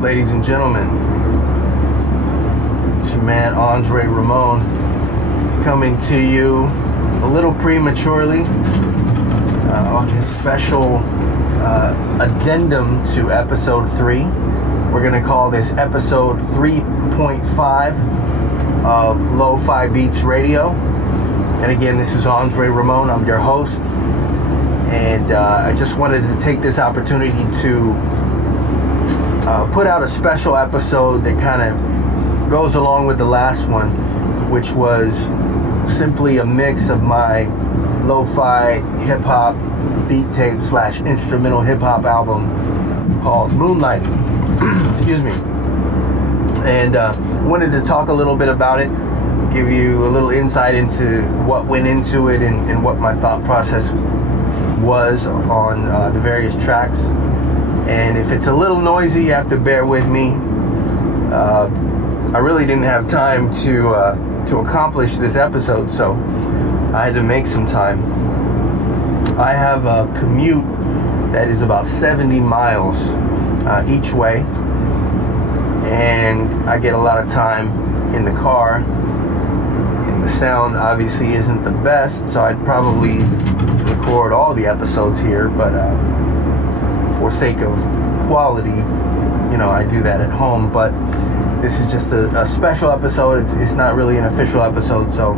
ladies and gentlemen. It's your man Andre Ramone coming to you a little prematurely on his special addendum to episode 3. We're going to call this episode 3.5 of Lo-Fi Beats Radio. And again, this is Andre Ramone. I'm your host. And I just wanted to take this opportunity to put out a special episode that kind of goes along with the last one, which was simply a mix of my lo-fi hip-hop beat tape / instrumental hip-hop album called Moonlighting. Excuse me. And wanted to talk a little bit about it, give you a little insight into what went into it and what my thought process was on the various tracks. And if it's a little noisy, you have to bear with me. I really didn't have time to accomplish this episode, so I had to make some time. I have a commute that is about 70 miles each way, and I get a lot of time in the car, and the sound obviously isn't the best, so I'd probably record all the episodes here, but for sake of quality, I do that at home. But this is just a special episode. It's not really an official episode, so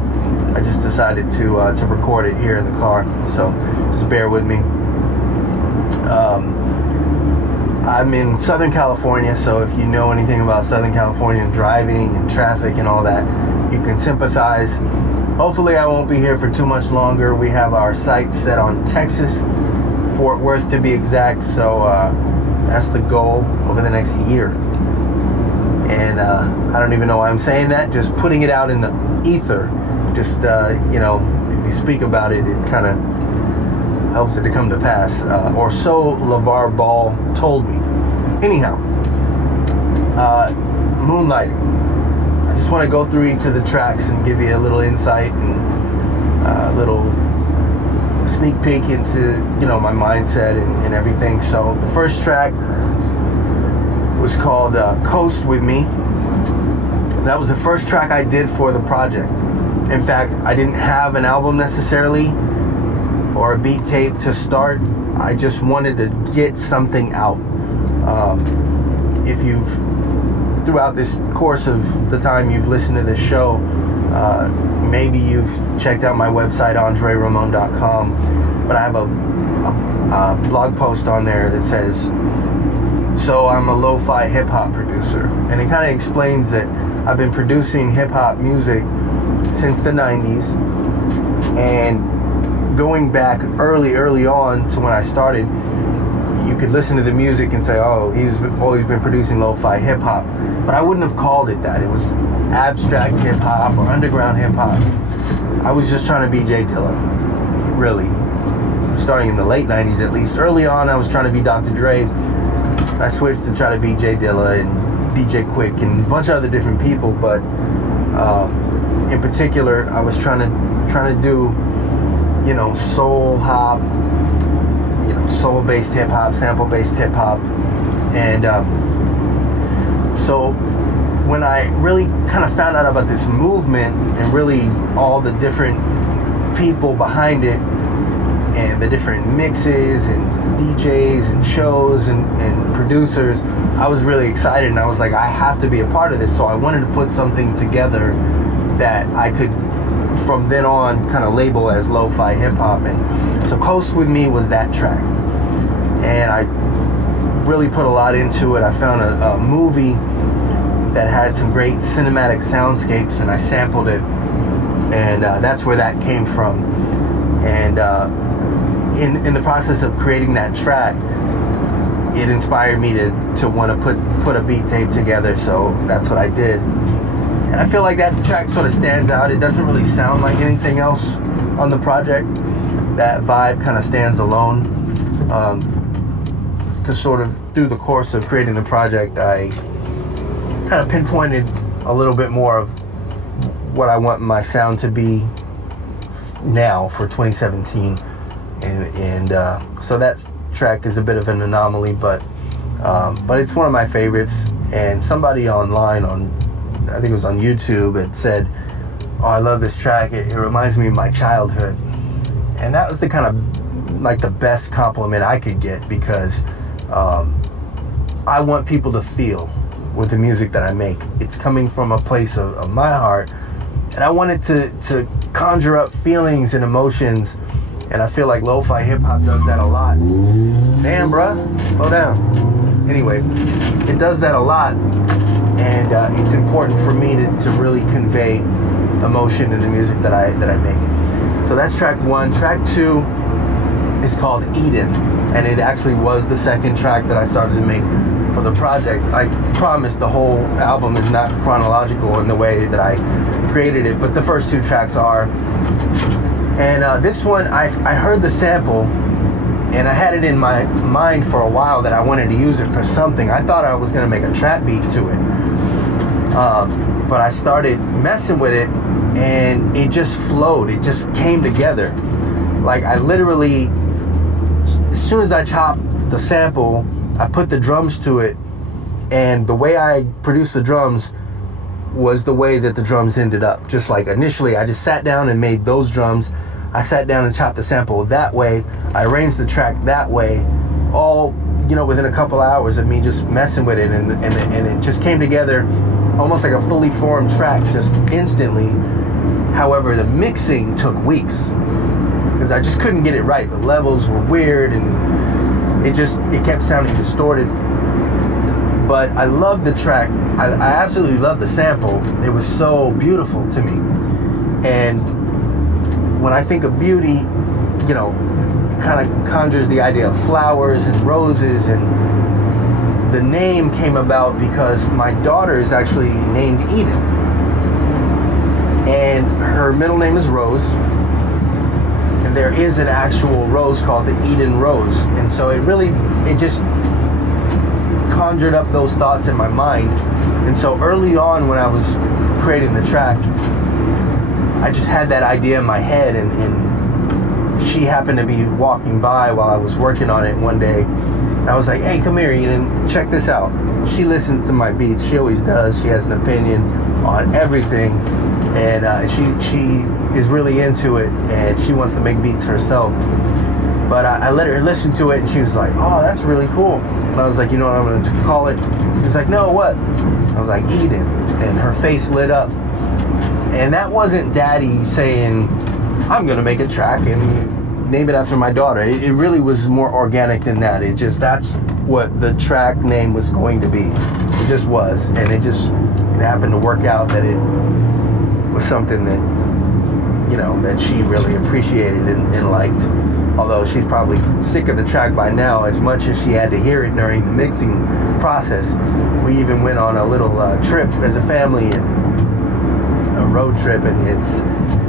I just decided to record it here in the car. So just bear with me. I'm in Southern California, so if you know anything about Southern California and driving and traffic and all that, you can sympathize. Hopefully I won't be here for too much longer. We have our sights set on Texas, Fort Worth to be exact, so that's the goal over the next year. And I don't even know why I'm saying that, just putting it out in the ether. Just, if you speak about it, it kind of helps it to come to pass. Or so LeVar Ball told me. Anyhow, Moonlighting. I just want to go through each of the tracks and give you a little insight and a little sneak peek into, my mindset and everything. So the first track was called Coast With Me. That was the first track I did for the project. In fact, I didn't have an album necessarily or a beat tape to start. I just wanted to get something out. If you've, throughout this course of the time you've listened to this show, maybe you've checked out my website, andreramone.com, but I have a blog post on there that says, so I'm a lo-fi hip hop producer. And it kind of explains that I've been producing hip hop music since the 90s, and going back early on to when I started, you could listen to the music and say, oh, he's always been producing lo-fi hip hop. But I wouldn't have called it that. It was abstract hip hop or underground hip hop. I was just trying to be J Dilla, really. Starting in the late 90s at least. Early on, I was trying to be Dr. Dre. I switched to try to be J Dilla and DJ Quick and a bunch of other different people. But in particular, I was trying to do, soul hop, soul-based hip hop, sample-based hip hop. And so when I really kind of found out about this movement and really all the different people behind it and the different mixes and DJs and shows and producers, I was really excited, and I was like, I have to be a part of this. So I wanted to put something together that I could from then on kind of label as lo-fi hip hop. And so Coast With Me was that track, and I really put a lot into it. I found a movie that had some great cinematic soundscapes, and I sampled it, and that's where that came from. And in the process of creating that track, it inspired me to want to put a beat tape together, so that's what I did. And I feel like that track sort of stands out. It doesn't really sound like anything else on the project. That vibe kind of stands alone. Because sort of through the course of creating the project, I kind of pinpointed a little bit more of what I want my sound to be now for 2017. And so that track is a bit of an anomaly, but But it's one of my favorites. And somebody online I think it was on YouTube, had said, "Oh, I love this track. It reminds me of my childhood." And that was the kind of like the best compliment I could get, because I want people to feel with the music that I make. It's coming from a place of my heart, and I want it to conjure up feelings and emotions. And I feel like Lofi Hip Hop does that a lot. Damn, bruh, slow down. Anyway, it does that a lot, and it's important for me to really convey emotion in the music that I make. So that's track 1. Track 2 is called Eden, and it actually was the second track that I started to make for the project. I promise the whole album is not chronological in the way that I created it, but the first 2 tracks are. And this one, I heard the sample, and I had it in my mind for a while that I wanted to use it for something. I thought I was going to make a trap beat to it, but I started messing with it, and it just flowed. It just came together. Like, I literally, as soon as I chopped the sample, I put the drums to it, and the way I produced the drums was the way that the drums ended up. Just like initially, I just sat down and made those drums. I sat down and chopped the sample that way. I arranged the track that way, all, within a couple hours of me just messing with it, and it just came together almost like a fully formed track, just instantly. However, the mixing took weeks, because I just couldn't get it right. The levels were weird, and it kept sounding distorted. But I loved the track. I absolutely loved the sample. It was so beautiful to me. And when I think of beauty, it kind of conjures the idea of flowers and roses. And the name came about because my daughter is actually named Eden. And her middle name is Rose. And there is an actual rose called the Eden Rose. And so it just conjured up those thoughts in my mind. And so early on, when I was creating the track, I just had that idea in my head, and she happened to be walking by while I was working on it one day, and I was like, "Hey, come here, Eden, check this out." She listens to my beats. She always does. She has an opinion on everything, and she is really into it, and she wants to make beats herself. But I let her listen to it, and she was like, "Oh, that's really cool." And I was like, "You know what I'm going to call it?" She was like, "No, what?" I was like, "Eden." And her face lit up. And that wasn't Daddy saying, "I'm going to make a track and name it after my daughter." It really was more organic than that. That's what the track name was going to be. It just was. And it happened to work out that it was something that, that she really appreciated and liked. Although she's probably sick of the track by now, as much as she had to hear it during the mixing process. We even went on a little trip as a family, and a road trip, and it's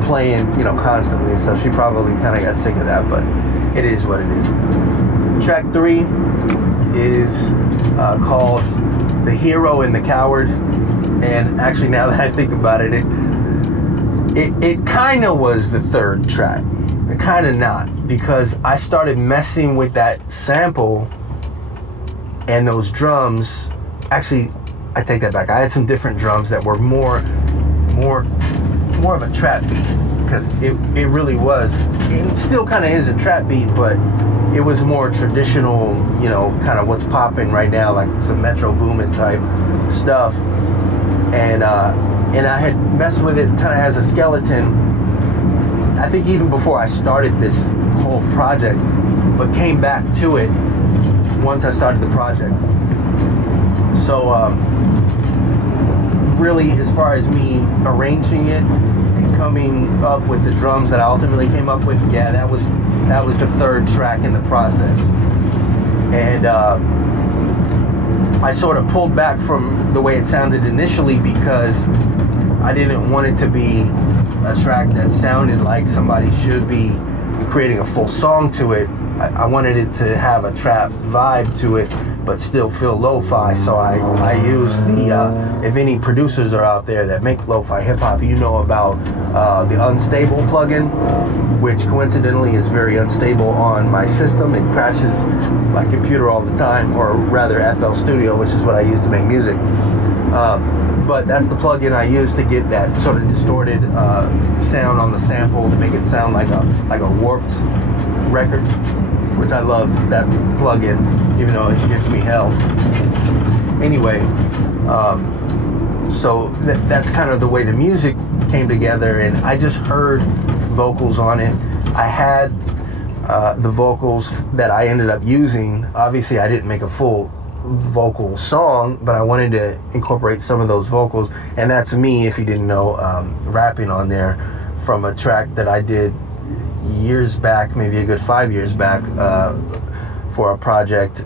playing, constantly. So she probably kind of got sick of that, but it is what it is. Track 3 is called The Hero and the Coward. And actually, now that I think about it, it kind of was the third track. Kind of not, because I started messing with that sample and those drums. Actually, I take that back. I had some different drums that were more of a trap beat, because it really was. It still kind of is a trap beat, but it was more traditional, kind of what's popping right now, like some Metro Boomin type stuff. And I had messed with it kind of as a skeleton, I think even before I started this whole project, but came back to it once I started the project. So really, as far as me arranging it and coming up with the drums that I ultimately came up with, yeah, that was the third track in the process. And I sort of pulled back from the way it sounded initially, because I didn't want it to be a track that sounded like somebody should be creating a full song to it. I wanted it to have a trap vibe to it, but still feel lo-fi. So I use the, if any producers are out there that make lo-fi hip-hop, you know about the unstable plugin, which coincidentally is very unstable on my system. It crashes my computer all the time, or rather FL Studio, which is what I use to make music. But that's the plugin I use to get that sort of distorted sound on the sample, to make it sound like a warped record, which I love that plugin, even though it gives me hell. Anyway, so that's kind of the way the music came together, and I just heard vocals on it. I had the vocals that I ended up using. Obviously, I didn't make a full vocal song, but I wanted to incorporate some of those vocals, and that's me, if you didn't know, rapping on there from a track that I did years back, maybe a good 5 years back, for a project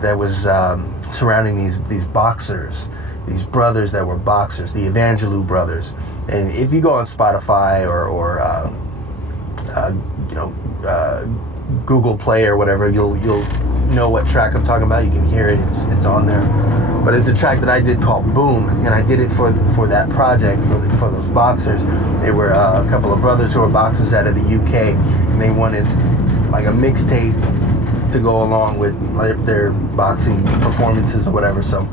that was surrounding these boxers, these brothers that were boxers, the Evangelou brothers. And if you go on Spotify or Google Play or whatever, you'll know what track I'm talking about. You can hear it. It's on there. But it's a track that I did called Boom, and I did it for that project, for those boxers. They were a couple of brothers who were boxers out of the UK, and they wanted like a mixtape to go along with their boxing performances or whatever. So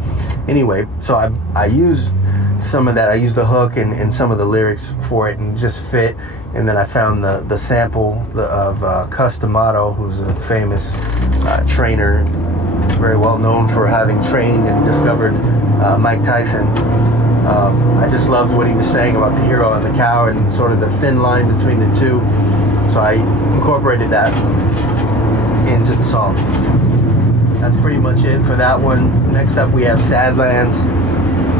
anyway, so I used some of that. I used the hook and some of the lyrics for it, and just fit. And then I found the sample of Customato, who's a famous trainer, very well known for having trained and discovered Mike Tyson. I just loved what he was saying about the hero and the coward, and sort of the thin line between the two. So I incorporated that into the song. That's pretty much it for that one. Next up, we have Sadlands.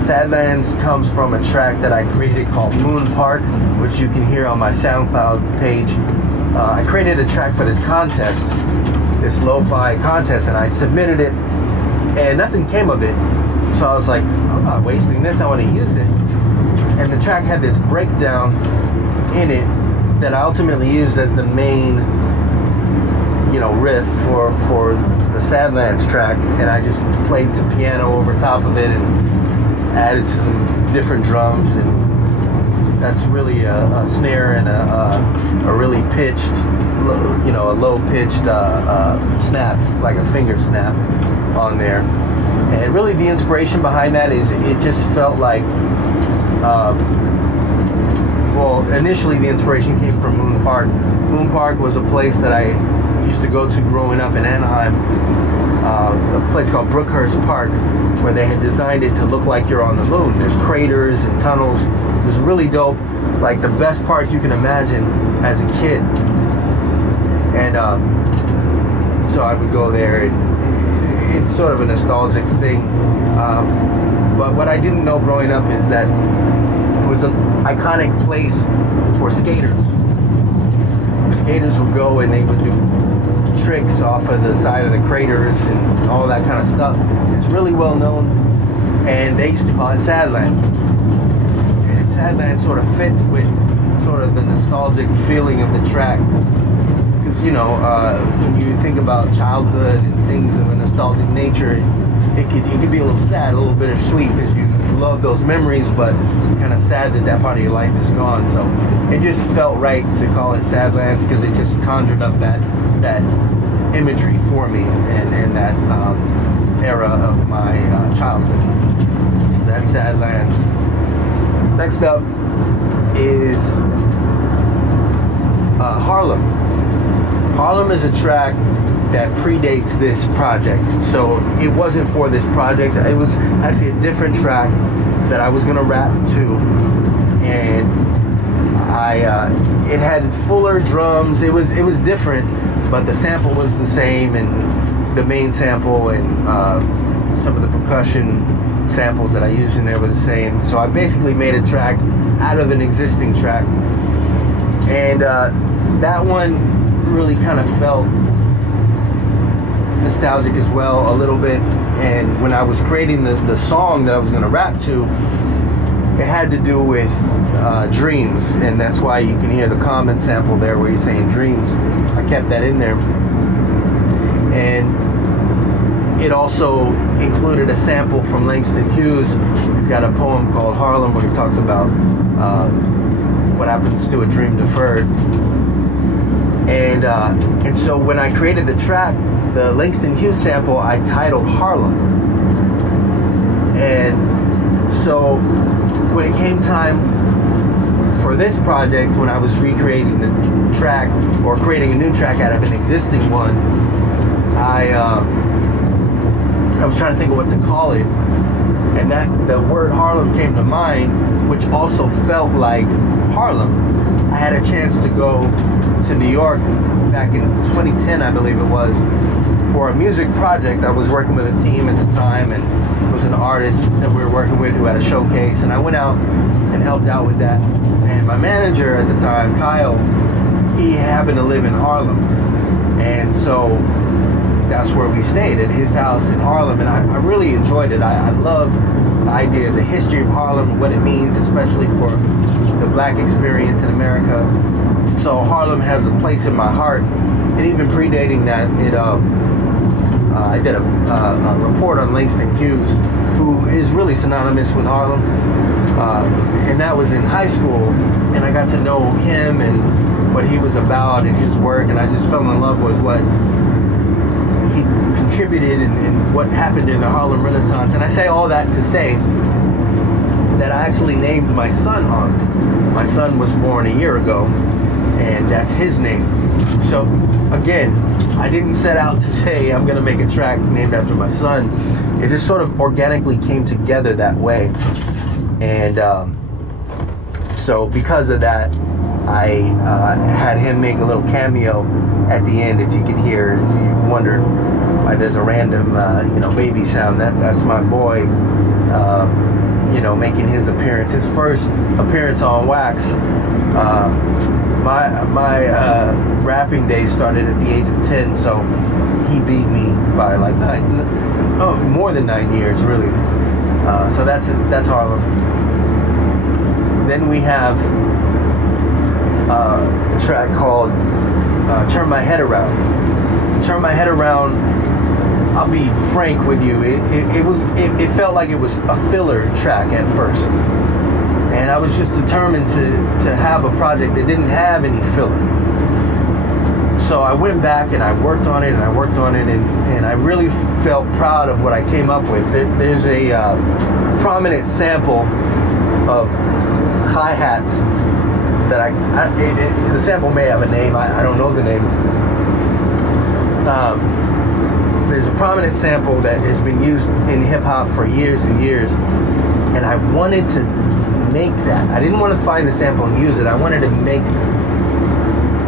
Sadlands comes from a track that I created called Moon Park, which you can hear on my SoundCloud page. I created a track for this contest, this lo-fi contest, and I submitted it, and nothing came of it. So I was like, I'm not wasting this, I want to use it. And the track had this breakdown in it that I ultimately used as the main, riff for the Sadlands track, and I just played some piano over top of it and added some different drums, and that's really a snare and a really pitched, a low-pitched snap, like a finger snap on there. And really the inspiration behind that is it just felt like, initially the inspiration came from Moon Park. Moon Park was a place that I used to go to growing up in Anaheim, a place called Brookhurst Park, where they had designed it to look like you're on the moon. There's craters and tunnels. It was really dope, like the best park you can imagine as a kid. And so I would go there, and it's sort of a nostalgic thing. But what I didn't know growing up is that it was an iconic place for skaters. Skaters would go and they would do tricks off of the side of the craters and all that kind of stuff. It's really well known, and they used to call it Sadlands. And Sadlands sort of fits with sort of the nostalgic feeling of the track, because when you think about childhood and things of a nostalgic nature, it could be a little sad, a little bittersweet, because you love those memories, but kind of sad that part of your life is gone. So it just felt right to call it Sadlands, because it just conjured up that imagery for me and that era of my childhood. So that's Sadlands. Next up is Harlem. Harlem is a track that predates this project, so it wasn't for this project. It was actually a different track that I was gonna rap to, and it had fuller drums. It was different, but the sample was the same, and the main sample and some of the percussion samples that I used in there were the same. So I basically made a track out of an existing track, and that one really kind of felt nostalgic as well, a little bit. And when I was creating the song that I was going to rap to, it had to do with dreams, and that's why you can hear the Common sample there where he's saying dreams. I kept that in there, and it also included a sample from Langston Hughes. He's got a poem called Harlem where he talks about what happens to a dream deferred. And so when I created the track, the Langston Hughes sample, I titled Harlem. And so when it came time for this project, when I was recreating the track or creating a new track out of an existing one, I was trying to think of what to call it, and that the word Harlem came to mind, which also felt like Harlem. I had a chance to go to New York back in 2010, I believe it was, for a music project. I was working with a team at the time, and it was an artist that we were working with who had a showcase, and I went out and helped out with that. And my manager at the time, Kyle, he happened to live in Harlem, and so that's where we stayed, at his house in Harlem, and I really enjoyed it. I love the idea of the history of Harlem and what it means, especially for the black experience in America. So Harlem has a place in my heart, and even predating that, I did a report on Langston Hughes, who is really synonymous with Harlem, and that was in high school, and I got to know him and what he was about and his work, and I just fell in love with what he contributed and what happened in the Harlem Renaissance. And I say all that to say that I actually named my son Harlem. My son was born a year ago, and that's his name. So again, I didn't set out to say I'm gonna make a track named after my son. It just sort of organically came together that way. And so because of that, I had him make a little cameo at the end. If you could hear, if you wondered why there's a random baby sound, that's my boy making his appearance, his first appearance on Wax. My rapping days started at the age of 10, so he beat me by like more than 9 years really. So that's Harlem. Then we have a track called Turn My Head Around. Turn My Head Around, I'll be frank with you, it felt like it was a filler track at first. And I was just determined to have a project that didn't have any filler. So I went back and I worked on it and and I really felt proud of what I came up with. There's a prominent sample of hi-hats that the sample may have a name, I don't know the name. There's a prominent sample that has been used in hip-hop for years and years, and I wanted to make that. I didn't want to find the sample and use it. I wanted to make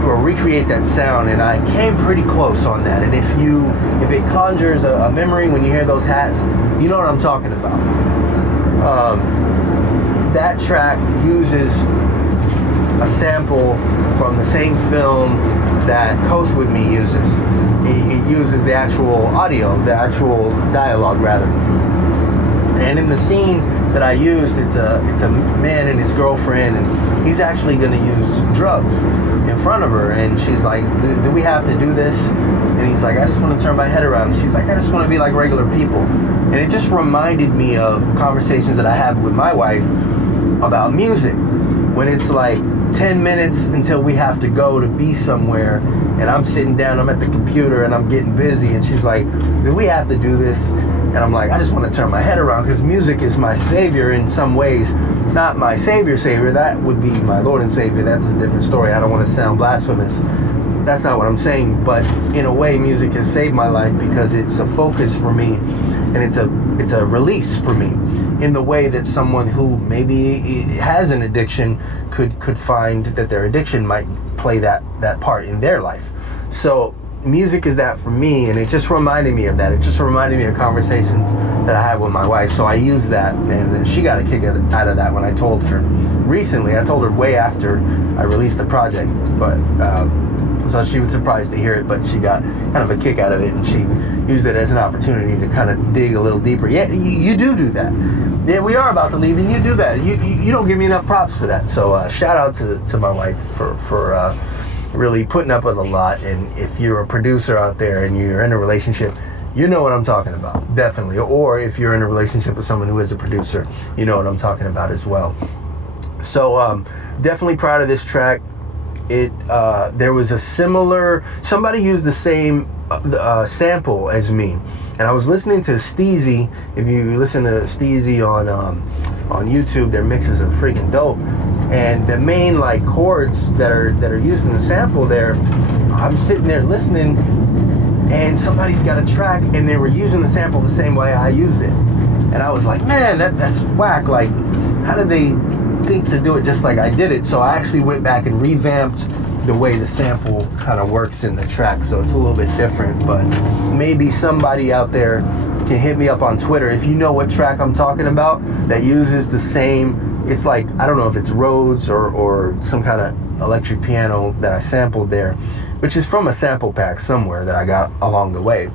or recreate that sound, and I came pretty close on that. And if it conjures a memory when you hear those hats, you know what I'm talking about. That track uses a sample from the same film that Coast With Me uses. It uses the actual audio, the actual dialogue rather. And in the scene that I used, it's a man and his girlfriend, and he's actually going to use drugs in front of her, and she's like, do we have to do this? And he's like, I just want to turn my head around. And she's like, I just want to be like regular people. And it just reminded me of conversations that I have with my wife about music, when it's like 10 minutes until we have to go to be somewhere, and I'm sitting down, I'm at the computer, and I'm getting busy, and she's like, do we have to do this? And I'm like, I just want to turn my head around, because music is my savior in some ways. Not my savior, that would be my Lord and Savior. That's a different story. I don't want to sound blasphemous. That's not what I'm saying. But in a way, music has saved my life because it's a focus for me, and it's a release for me, in the way that someone who maybe has an addiction could find that their addiction might play that part in their life. So music is that for me, and it just reminded me of that. It just reminded me of conversations that I had with my wife. So I used that, and she got a kick out of that when I told her recently. I told her way after I released the project, but so she was surprised to hear it, but she got kind of a kick out of it, and she used it as an opportunity to kind of dig a little deeper. Yeah, you do that. Yeah, we are about to leave, and you do that. You don't give me enough props for that. So shout out to my wife for really putting up with a lot. And if you're a producer out there and you're in a relationship, you know what I'm talking about, definitely. Or if you're in a relationship with someone who is a producer, you know what I'm talking about as well. So definitely proud of this track. There was a similar, somebody used the same sample as me, and I was listening to Steezy. If you listen to Steezy on YouTube, their mixes are freaking dope. And the main like chords that are used in the sample there, I'm sitting there listening, and somebody's got a track and they were using the sample the same way I used it, and I was like, man, that's whack. Like, how did they think to do it just like I did it? So I actually went back and revamped the way the sample kind of works in the track, so it's a little bit different. But maybe somebody out there can hit me up on Twitter if you know what track I'm talking about that uses the same. It's like, I don't know if it's Rhodes or some kind of electric piano that I sampled there, which is from a sample pack somewhere that I got along the way.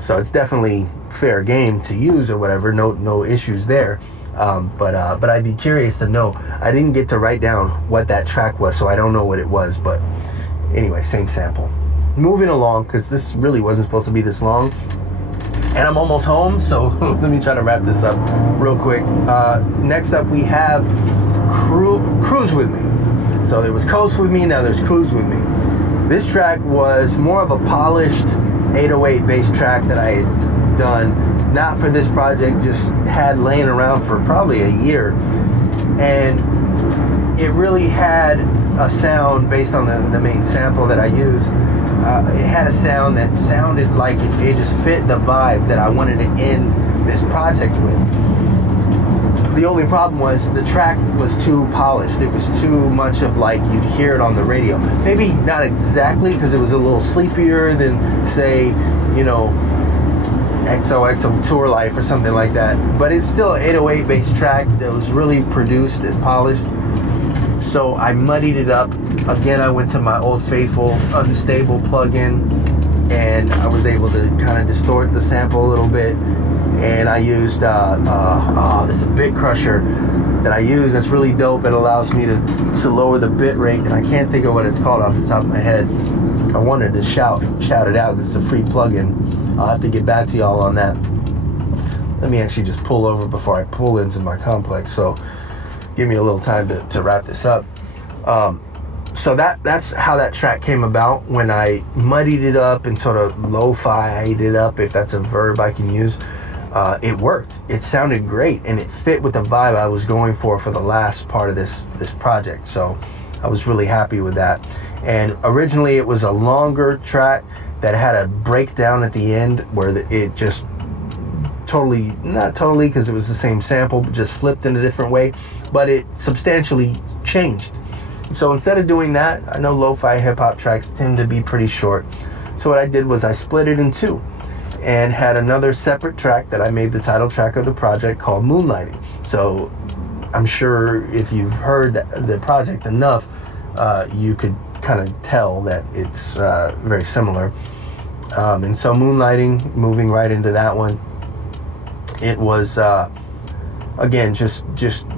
So it's definitely fair game to use or whatever, no issues there. But I'd be curious to know. I didn't get to write down what that track was, so I don't know what it was. But anyway, same sample. Moving along, because this really wasn't supposed to be this long. And I'm almost home, so let me try to wrap this up real quick. Next up, we have Cruise With Me. So there was Coast With Me, now there's Cruise With Me. This track was more of a polished 808 bass track that I had done, not for this project, just had laying around for probably a year. And it really had a sound based on the main sample that I used. It had a sound that sounded like it just fit the vibe that I wanted to end this project with. The only problem was the track was too polished. It was too much of like you'd hear it on the radio. Maybe not exactly, because it was a little sleepier than, say, you know, XOXO Tour Life or something like that. But it's still an 808 bass track that was really produced and polished. So I muddied it up. Again, I went to my Old Faithful Unstable plugin, and I was able to kind of distort the sample a little bit. And I used there's a bit crusher that I use that's really dope. It allows me to lower the bit rate, and I can't think of what it's called off the top of my head. I wanted to shout it out. This is a free plugin. I'll have to get back to y'all on that. Let me actually just pull over before I pull into my complex. So give me a little time to wrap this up. So that's how that track came about, when I muddied it up and sort of lo-fi'd it up, if that's a verb I can use. It worked. It sounded great, and it fit with the vibe I was going for the last part of this project. So I was really happy with that. And originally it was a longer track that had a breakdown at the end where it just totally, not totally because it was the same sample, but just flipped in a different way, but it substantially changed. So instead of doing that, I know lo-fi hip hop tracks tend to be pretty short. So what I did was I split it in two and had another separate track that I made the title track of the project called Moonlighting. So I'm sure if you've heard the project enough, you could kind of tell that it's very similar. And so Moonlighting, moving right into that one, it was again just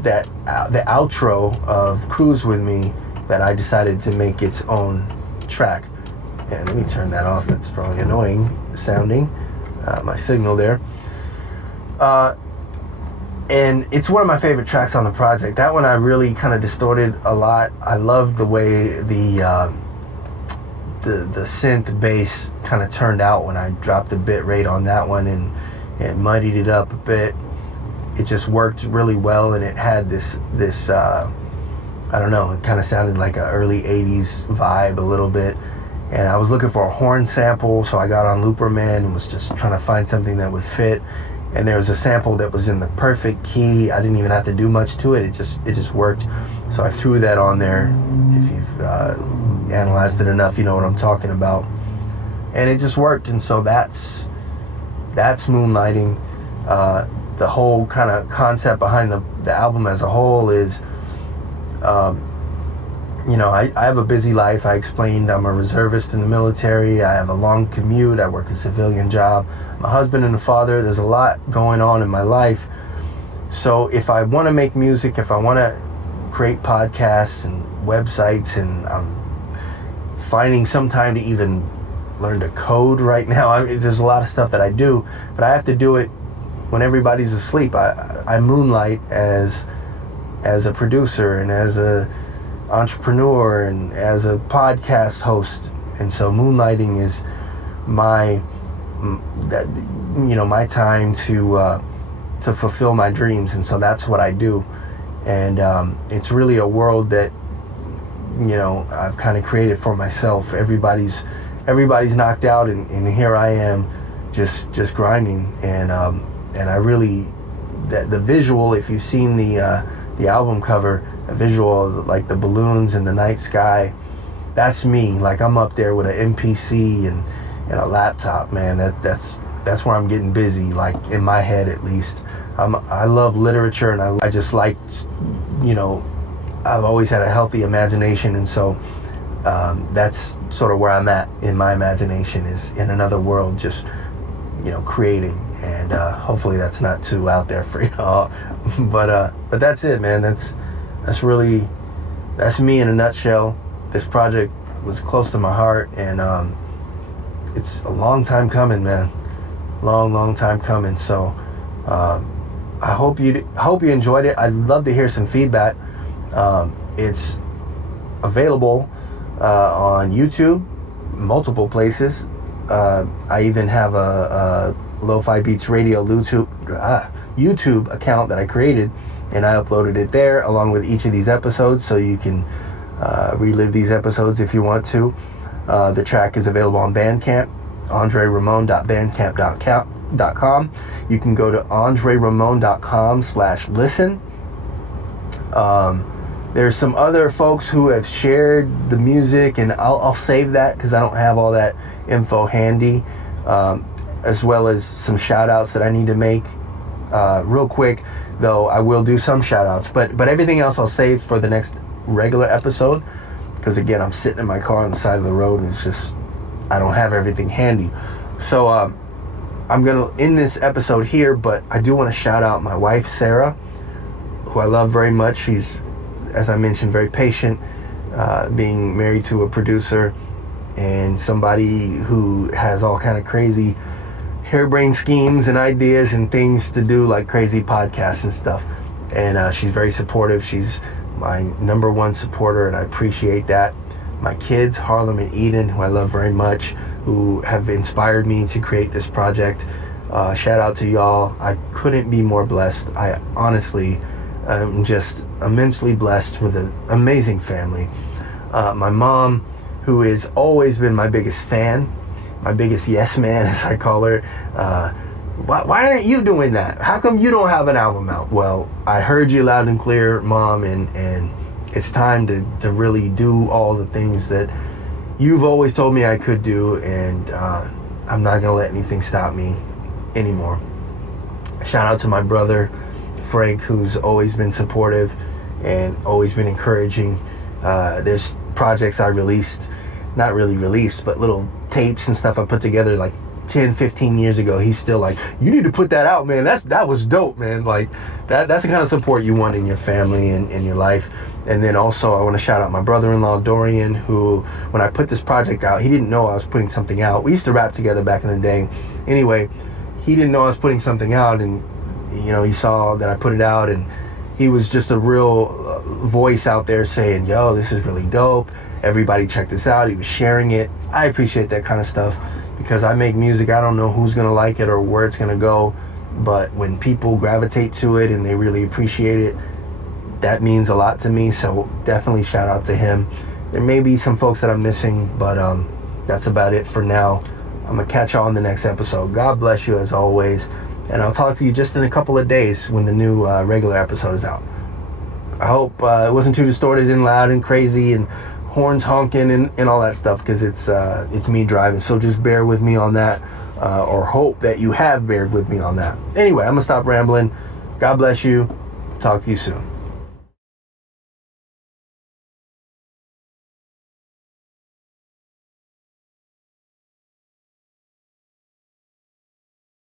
that the outro of Cruise With Me that I decided to make its own track. And let me turn that off. That's probably annoying sounding, my signal there. And it's one of my favorite tracks on the project. That one I really kind of distorted a lot. I loved the way the synth bass kind of turned out when I dropped the bit rate on that one and muddied it up a bit. It just worked really well, and it had this I don't know, it kind of sounded like an early 80s vibe a little bit. And I was looking for a horn sample, so I got on Looperman and was just trying to find something that would fit. And there was a sample that was in the perfect key. I didn't even have to do much to it. It just worked. So I threw that on there. If you've analyzed it enough, you know what I'm talking about. And it just worked. And so that's Moonlighting. The whole kind of concept behind the album as a whole is, you know, I have a busy life. I explained I'm a reservist in the military. I have a long commute. I work a civilian job. I'm a husband and a father. There's a lot going on in my life. So if I want to make music, if I want to create podcasts and websites, and I'm finding some time to even learn to code right now. I mean, there's a lot of stuff that I do, but I have to do it when everybody's asleep. I moonlight as a producer and as a entrepreneur and as a podcast host, and so moonlighting is my time to fulfill my dreams, and so that's what I do. And it's really a world that I've kind of created for myself. Everybody's knocked out, and here I am just grinding. And I really, the visual, if you've seen the album cover, a visual of like the balloons and the night sky, that's me. Like, I'm up there with an MPC and a laptop, man. That's where I'm getting busy, like in my head at least. I love literature, and I just like, I've always had a healthy imagination, and so that's sort of where I'm at in my imagination, is in another world, just creating. And hopefully that's not too out there for y'all. But that's it, man. That's me in a nutshell. This project was close to my heart, and it's a long time coming, man. Long time coming. So I hope you enjoyed it. I'd love to hear some feedback. It's available on YouTube, multiple places. I even have a Lo-Fi Beats Radio YouTube account that I created, and I uploaded it there along with each of these episodes, so you can relive these episodes if you want to. The track is available on Bandcamp, andreramone.bandcamp.com. You can go to andreramone.com/listen. There's some other folks who have shared the music, and I'll save that because I don't have all that info handy, as well as some shout outs that I need to make real quick, though I will do some shout outs, but everything else I'll save for the next regular episode, because again, I'm sitting in my car on the side of the road, and it's just, I don't have everything handy. So I'm gonna end this episode here, but I do want to shout out my wife Sarah, who I love very much. She's, as I mentioned, very patient, being married to a producer and somebody who has all kind of crazy harebrained schemes and ideas and things to do, like crazy podcasts and stuff. And she's very supportive. She's my number one supporter, and I appreciate that. My kids, Harlem and Eden, who I love very much, who have inspired me to create this project. Shout out to y'all. I couldn't be more blessed. I honestly am just immensely blessed with an amazing family. My mom, who has always been my biggest fan, my biggest yes man, as I call her. Why aren't you doing that? How come you don't have an album out? Well, I heard you loud and clear, Mom, and it's time to really do all the things that you've always told me I could do, and I'm not gonna let anything stop me anymore. Shout out to my brother Frank, who's always been supportive and always been encouraging. There's projects I released, not really released, but little tapes and stuff I put together like 10-15 years ago. He's still like, you need to put that out, man. That was dope, man. Like that's the kind of support you want in your family and in your life. And then also I want to shout out my brother-in-law Dorian, who, when I put this project out, he didn't know I was putting something out. We used to rap together back in the day. Anyway, he didn't know I was putting something out, and he saw that I put it out, and he was just a real voice out there saying, yo, this is really dope. Everybody check this out. He was sharing it. I appreciate that kind of stuff, because I make music. I don't know who's gonna like it or where it's gonna go, but when people gravitate to it and they really appreciate it, that means a lot to me. So definitely shout out to him. There may be some folks that I'm missing, but that's about it for now. I'm gonna catch y'all on the next episode. God bless you as always, and I'll talk to you just in a couple of days when the new regular episode is out. I hope it wasn't too distorted and loud and crazy and horns honking and all that stuff, because it's me driving, so just bear with me on that, or hope that you have bared with me on that. Anyway, I'm gonna stop rambling. God bless you. Talk to you soon.